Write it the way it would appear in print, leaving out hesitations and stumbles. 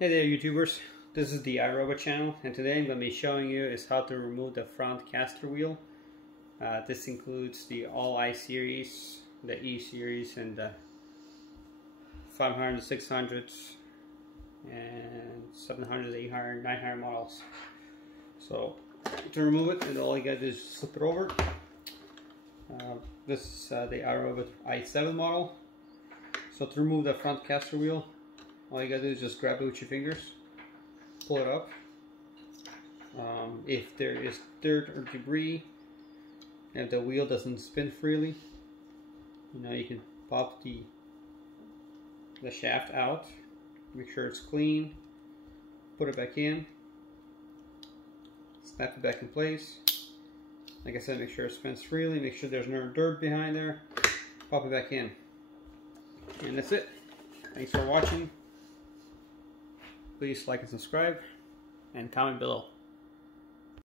Hey there YouTubers, this is the iRobot channel, and today I'm going to be showing you is how to remove the front caster wheel. This includes the all iSeries, the iSeries, and the 500, 600s, and 700, 800, 900 models. So to remove it, all you got to do is flip it over. This is the iRobot i7 model. So to remove the front caster wheel, all you gotta do is just grab it with your fingers, pull it up. If there is dirt or debris, and if the wheel doesn't spin freely, you can pop the shaft out, make sure it's clean, put it back in, snap it back in place. Like I said, make sure it spins freely, make sure there's no dirt behind there, pop it back in. And that's it. Thanks for watching. Please like and subscribe and comment below.